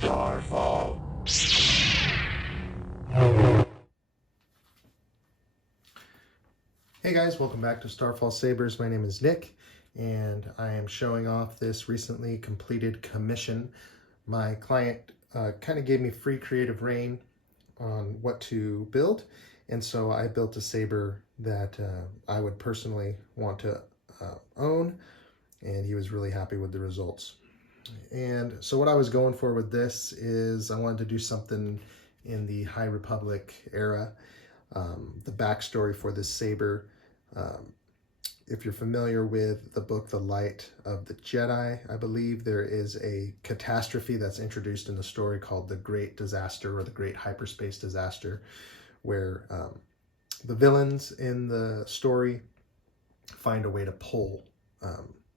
Starfall. Hey guys, welcome back to Starfall Sabers. My name is Nick, and I am showing off this recently completed commission. My client kind of gave me free creative reign on what to build, and so I built a saber that I would personally want to own, and he was really happy with the results. And so what I was going for with this is I wanted to do something in the High Republic era. The backstory for this saber, if you're familiar with the book The Light of the Jedi, I believe there is a catastrophe that's introduced in the story called the Great Disaster or the Great Hyperspace Disaster, where the villains in the story find a way to pull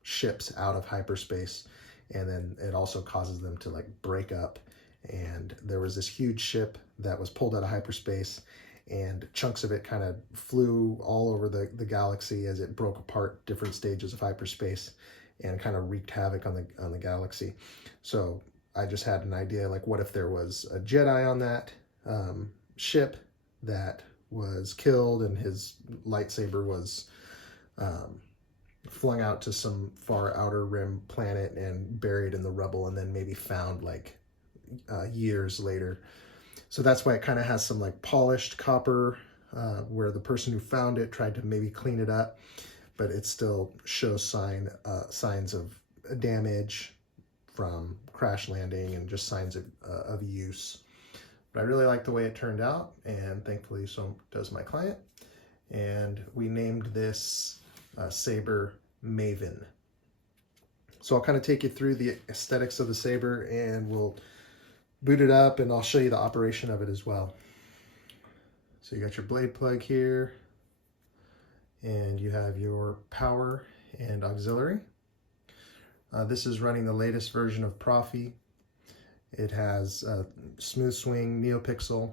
ships out of hyperspace, and then it also causes them to like break up. And there was this huge ship that was pulled out of hyperspace, and chunks of it kind of flew all over the galaxy as it broke apart different stages of hyperspace and kind of wreaked havoc on the galaxy. So I just had an idea, like, what if there was a Jedi on that ship that was killed and his lightsaber was flung out to some far outer rim planet and buried in the rubble, and then maybe found like years later. So that's why it kind of has some like polished copper, where the person who found it tried to maybe clean it up, but it still shows signs of damage from crash landing and just signs of use. But I really like the way it turned out, and thankfully so does my client. And we named this saber Maven. So I'll kind of take you through the aesthetics of the saber, and we'll boot it up, and I'll show you the operation of it as well. So you got your blade plug here, and you have your power and auxiliary. This is running the latest version of Proffie. It has smooth swing NeoPixel,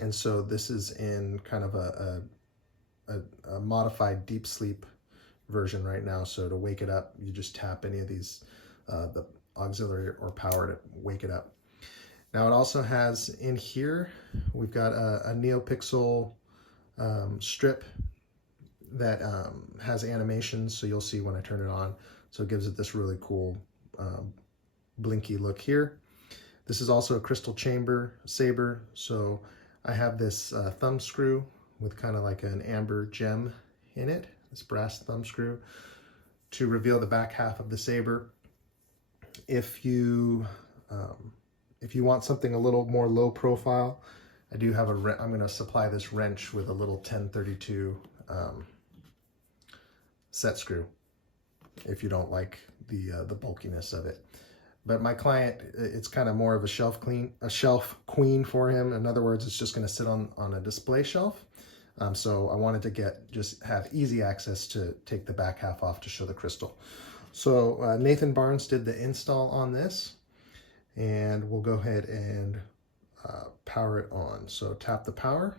and so this is in kind of a modified deep sleep version right now. So to wake it up, you just tap any of these, the auxiliary or power to wake it up. Now it also has in here, we've got a NeoPixel strip that has animations, so you'll see when I turn it on. So it gives it this really cool blinky look here. This is also a crystal chamber saber, so I have this thumb screw with kind of like an amber gem in it, this brass thumb screw, to reveal the back half of the saber. If you want something a little more low profile, I do have I'm going to supply this wrench with a little 1032 set screw if you don't like the bulkiness of it. But my client, it's kind of more of a shelf queen for him. In other words, it's just going to sit on a display shelf. So I wanted to just have easy access to take the back half off to show the crystal. So Nathan Barnes did the install on this, and we'll go ahead and power it on. So tap the power.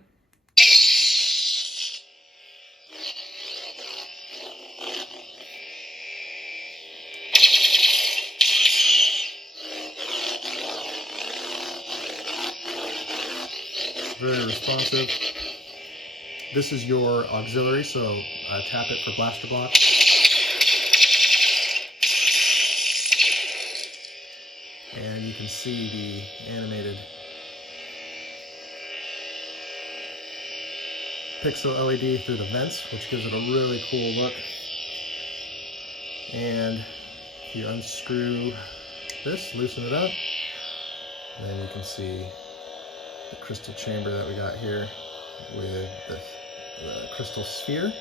Very responsive. This is your auxiliary, so tap it for blaster block. And you can see the animated pixel LED through the vents, which gives it a really cool look. And if you unscrew this, loosen it up, then you can see the crystal chamber that we got here with the crystal sphere.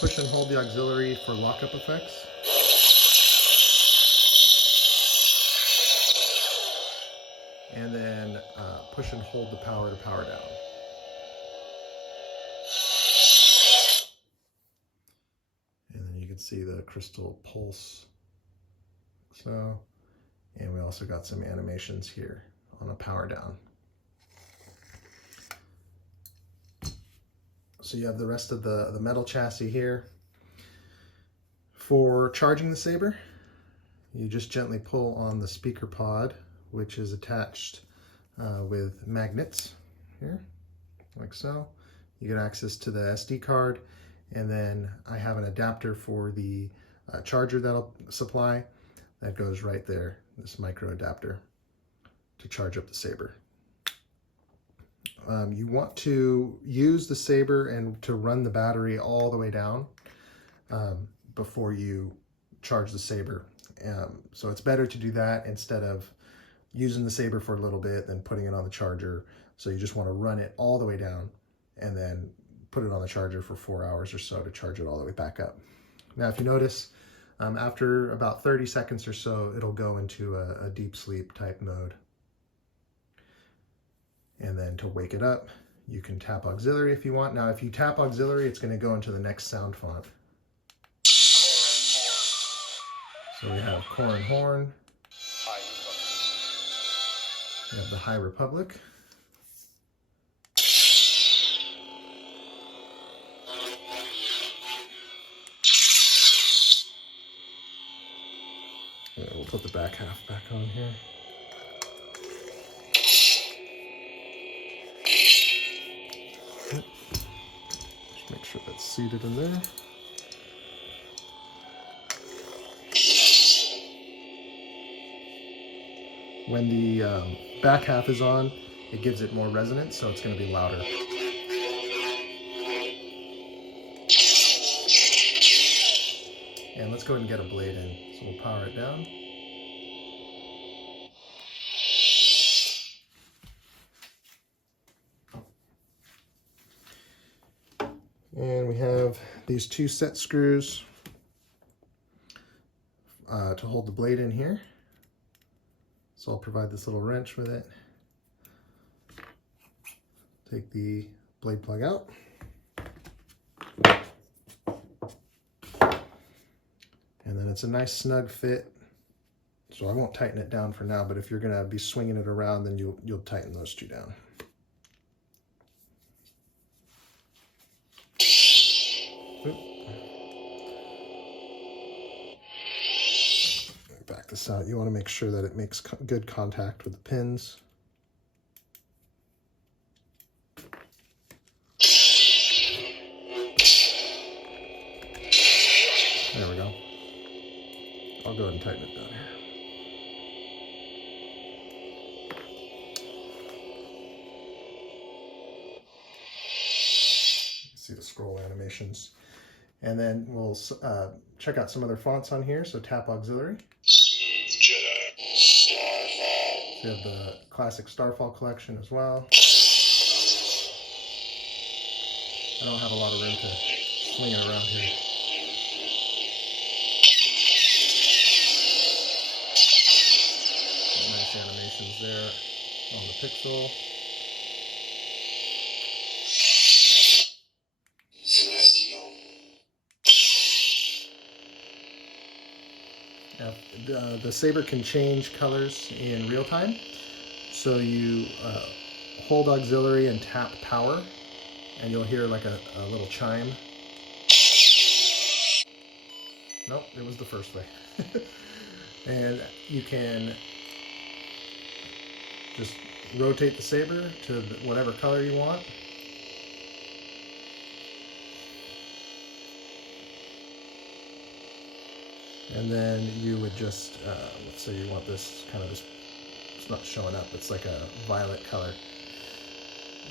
Push and hold the auxiliary for lockup effects. And then push and hold the power to power down. And then you can see the crystal pulse. So, and we also got some animations here on a power down. So you have the rest of the metal chassis here. For charging the saber, you just gently pull on the speaker pod, which is attached with magnets here, like so. You get access to the SD card, and then I have an adapter for the charger that'll supply. That goes right there, this micro adapter, to charge up the saber. You want to use the saber and to run the battery all the way down before you charge the saber. So it's better to do that instead of using the saber for a little bit, then putting it on the charger. So you just want to run it all the way down and then put it on the charger for 4 hours or so to charge it all the way back up. Now, if you notice, after about 30 seconds or so, it'll go into a deep sleep type mode. And then to wake it up, you can tap auxiliary if you want. Now, if you tap auxiliary, it's going to go into the next sound font. So we have Corn Horn. We have the High Republic. We'll put the back half back on here. Just make sure that's seated in there. When the back half is on, it gives it more resonance, so it's going to be louder. And let's go ahead and get a blade in. So we'll power it down. And we have these 2 set screws to hold the blade in here. So I'll provide this little wrench with it. Take the blade plug out. And then it's a nice snug fit. So I won't tighten it down for now, but if you're gonna be swinging it around, then you'll tighten those 2 down. Back this out. You want to make sure that it makes good contact with the pins. There we go. I'll go ahead and tighten it down here. You can see the scroll animations. And then we'll check out some other fonts on here. So tap auxiliary. We have the classic Starfall collection as well. I don't have a lot of room to swing it around here. Nice animations there on the pixel. Now, the saber can change colors in real time. So you hold auxiliary and tap power, and you'll hear like a little chime. Nope, it was the first way. And you can just rotate the saber to whatever color you want. And then you would just, let's say you want this kind of, it's not showing up, it's like a violet color.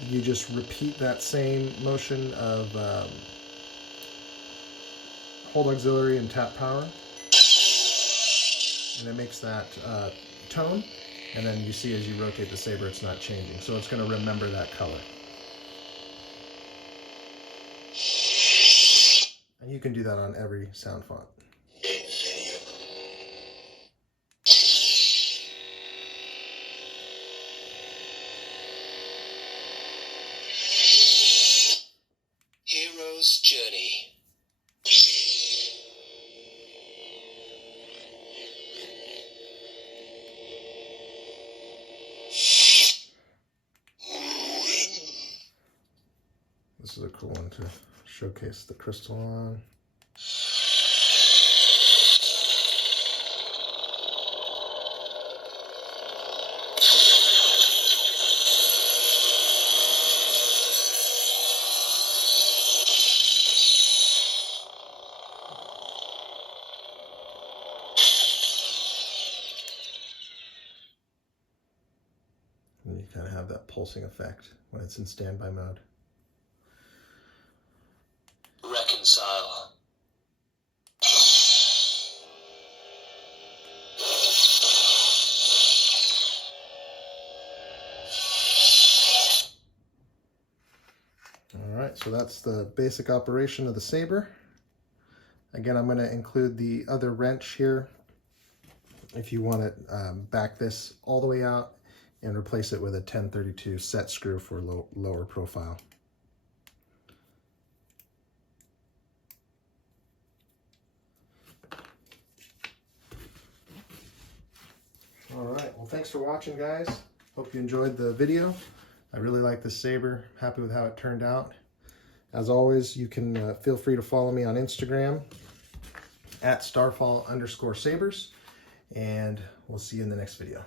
You just repeat that same motion of hold auxiliary and tap power. And it makes that tone. And then you see as you rotate the saber, it's not changing. So it's going to remember that color. And you can do that on every sound font. Hero's Journey. This is a cool one to showcase the crystal on. pulsing effect when it's in standby mode. Reconcile. All right, so that's the basic operation of the saber. Again, I'm going to include the other wrench here if you want to back this all the way out and replace it with a 1032 set screw for lower profile. All right, well, thanks for watching, guys. Hope you enjoyed the video. I really like this saber. Happy with how it turned out. As always, you can feel free to follow me on Instagram at Starfall_Sabers, and we'll see you in the next video.